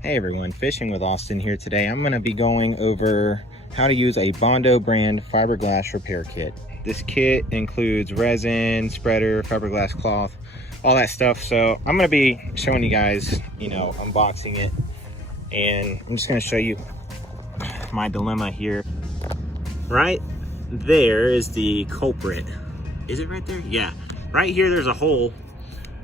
Hey everyone, Fishing with Austin here today. I'm going to be going over how to use a Bondo brand fiberglass repair kit. This kit includes resin, spreader, fiberglass cloth, all that stuff. So I'm going to be showing you guys, unboxing it. And I'm just going to show you my dilemma here. Right there is the culprit. Is it right there? Yeah. Right here there's a hole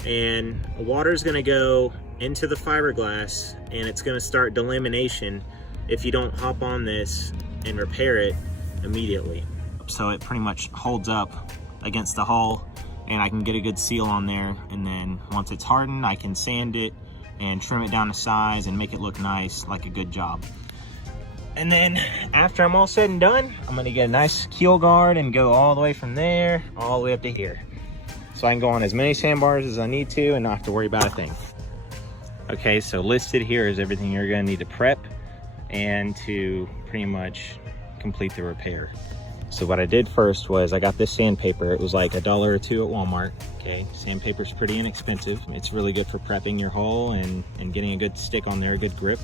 and water is going to go into the fiberglass and it's going to start delamination if you don't hop on this and repair it immediately. So it pretty much holds up against the hull and I can get a good seal on there, and then once it's hardened I can sand it and trim it down to size and make it look nice, like a good job. And then after I'm all said and done, I'm going to get a nice keel guard and go all the way from there all the way up to here, so I can go on as many sandbars as I need to and not have to worry about a thing. Okay, so listed here is everything you're gonna need to prep and to pretty much complete the repair. So what I did first was I got this sandpaper. It was like $1 or $2 at Walmart. Okay, sandpaper's pretty inexpensive. It's really good for prepping your hull and getting a good stick on there, a good grip.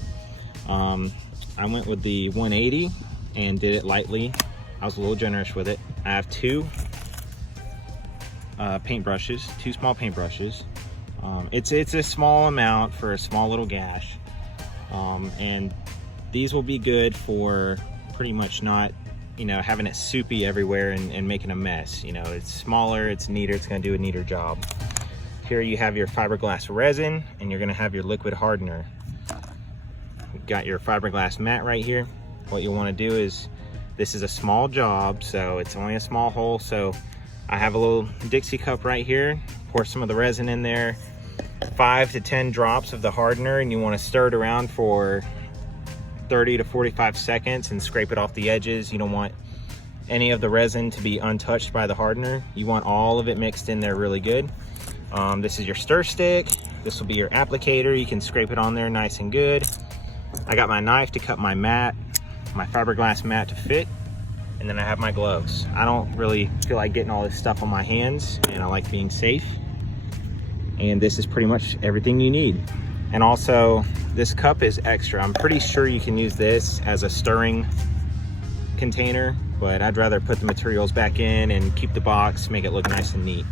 I went with the 180 and did it lightly. I was a little generous with it. I have two small paintbrushes. It's a small amount for a small little gash, and these will be good for pretty much not, having it soupy everywhere and making a mess. It's smaller, it's neater, it's going to do a neater job. Here you have your fiberglass resin, and you're going to have your liquid hardener. You've got your fiberglass mat right here. What you'll want to do is, this is a small job, so it's only a small hole. So I have a little Dixie cup right here. Pour some of the resin in there, 5 to 10 drops of the hardener, and you want to stir it around for 30 to 45 seconds and scrape it off the edges. You don't want any of the resin to be untouched by the hardener. You want all of it mixed in there really good. This is your stir stick. This will be your applicator. You can scrape it on there nice and good. I got my knife to cut my mat, my fiberglass mat to fit. And then I have my gloves. I don't really feel like getting all this stuff on my hands, and I like being safe. And this is pretty much everything you need. And also, this cup is extra. I'm pretty sure you can use this as a stirring container, but I'd rather put the materials back in and keep the box, make it look nice and neat.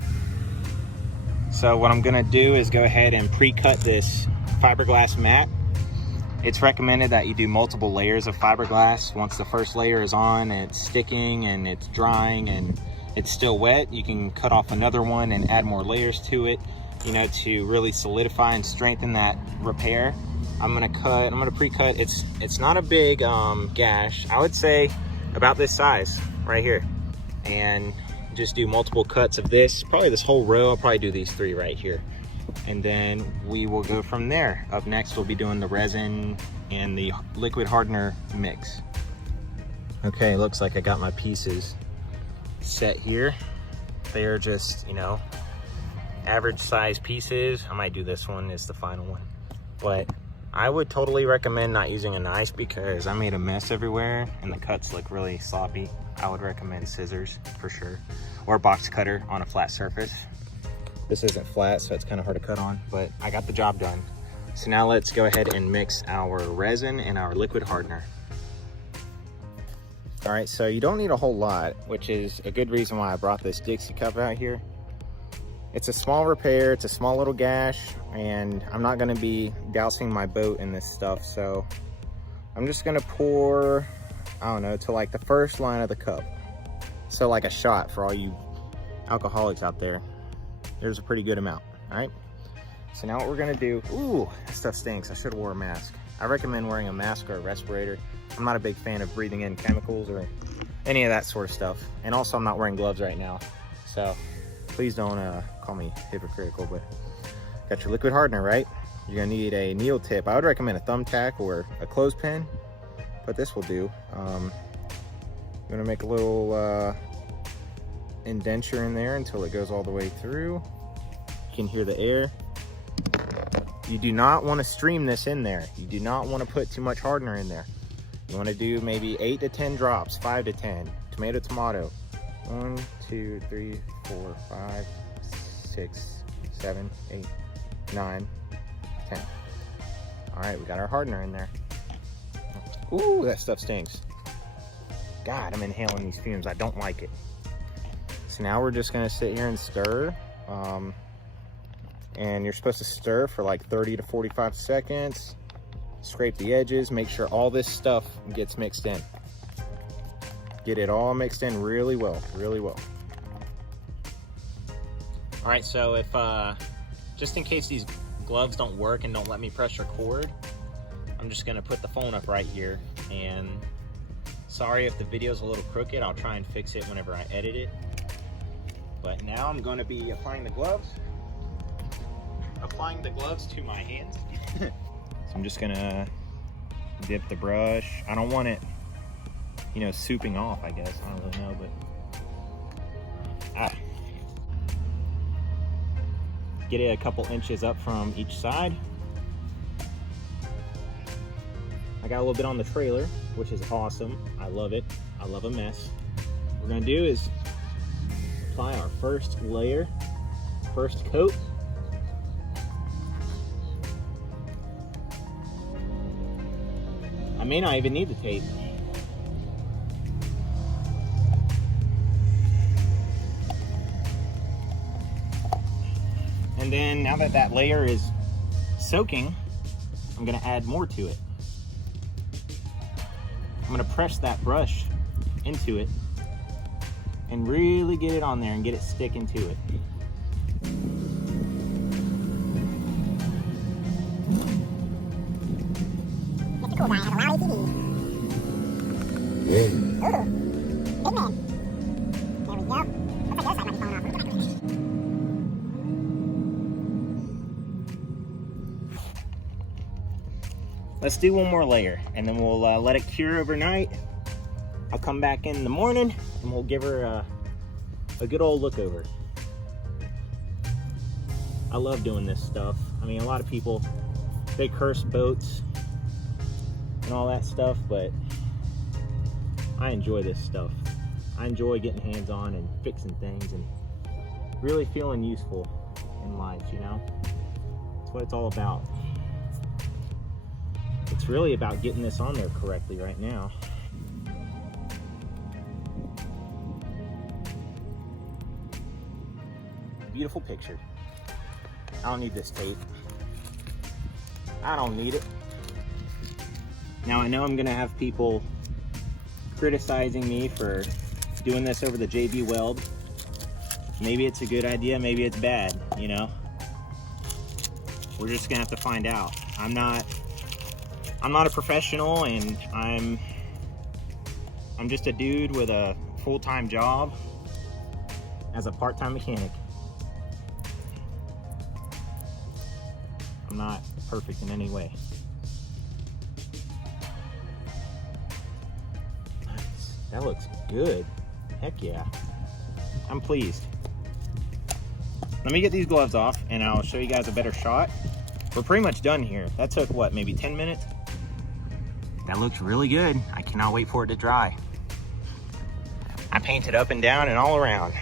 So what I'm gonna do is go ahead and pre-cut this fiberglass mat. It's recommended that you do multiple layers of fiberglass. Once the first layer is on and it's sticking and it's drying and it's still wet, you can cut off another one and add more layers to it, to really solidify and strengthen that repair. I'm gonna pre-cut. It's not a big gash. I would say about this size right here, and just do multiple cuts of this, probably this whole row. I'll probably do these 3 right here. And then we will go from there. Up next, we'll be doing the resin and the liquid hardener mix. Okay, looks like I got my pieces set here. They're just, average size pieces. I might do this one as the final one. But I would totally recommend not using a knife because I made a mess everywhere and the cuts look really sloppy. I would recommend scissors for sure, or a box cutter on a flat surface. This isn't flat, so it's kind of hard to cut on, but I got the job done. So now let's go ahead and mix our resin and our liquid hardener. All right, so you don't need a whole lot, which is a good reason why I brought this Dixie cup out here. It's a small repair, it's a small little gash, and I'm not gonna be dousing my boat in this stuff, so I'm just gonna pour, I don't know, to like the first line of the cup. So like a shot for all you alcoholics out there. There's a pretty good amount. All right, so now what we're gonna do, ooh, that stuff stinks. I should have wore a mask. I recommend wearing a mask or a respirator. I'm not a big fan of breathing in chemicals or any of that sort of stuff. And also I'm not wearing gloves right now, so please don't call me hypocritical. But got your liquid hardener, right? You're gonna need a needle tip. I would recommend a thumbtack or a clothespin, but this will do. I'm gonna make a little indenture in there until it goes all the way through. You can hear the air. You do not want to stream this in there. You do not want to put too much hardener in there. You want to do maybe 8 to 10 drops, 5 to 10. Tomato. 1, 2, 3, 4, 5, 6, 7, 8, 9, 10. All right, we got our hardener in there. Ooh, that stuff stinks. God, I'm inhaling these fumes. I don't like it. So now we're just gonna sit here and stir. And you're supposed to stir for like 30 to 45 seconds. Scrape the edges, make sure all this stuff gets mixed in. Get it all mixed in really well, really well. All right, so if, just in case these gloves don't work and don't let me press record, I'm just gonna put the phone up right here. And sorry if the video's a little crooked, I'll try and fix it whenever I edit it. But now I'm gonna be applying the gloves. Applying the gloves to my hands. So I'm just gonna dip the brush. I don't want it, you know, souping off, I guess. I don't really know, but get it a couple inches up from each side. I got a little bit on the trailer, which is awesome. I love it. I love a mess. What we're gonna do is apply our first layer, first coat. I may not even need the tape. And then now that that layer is soaking, I'm gonna add more to it. I'm gonna press that brush into it and really get it on there and get it sticking to it. That's a cool guy, has a loud ATV. Ooh, big man. There we go. Looks like the other side might be falling off. Let's do one more layer and then we'll let it cure overnight. I'll come back in the morning and we'll give her a good old look over. I love doing this stuff. I mean, a lot of people, they curse boats and all that stuff, but I enjoy this stuff. I enjoy getting hands on and fixing things and really feeling useful in life, you know? That's what it's all about. It's really about getting this on there correctly right now. Beautiful picture. I don't need this tape. I don't need it. Now I know I'm gonna have people criticizing me for doing this over the JB Weld. Maybe it's a good idea, maybe it's bad, you know? We're just gonna have to find out. I'm not a professional, and I'm just a dude with a full-time job as a part-time mechanic. I'm not perfect in any way. Nice. That looks good. Heck yeah. I'm pleased. Let me get these gloves off and I'll show you guys a better shot. We're pretty much done here. That took what, maybe 10 minutes? That looks really good. I cannot wait for it to dry. I painted up and down and all around.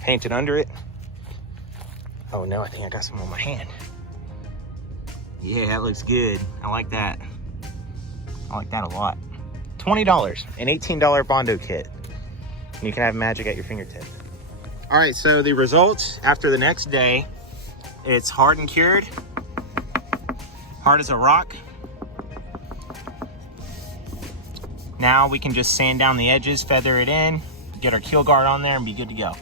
Painted under it. Oh no, I think I got some on my hand. Yeah, that looks good. I like that. I like that a lot. $20, an $18 Bondo kit. And you can have magic at your fingertips. All right, so the results after the next day, it's hard and cured. Hard as a rock. Now we can just sand down the edges, feather it in, get our keel guard on there and be good to go.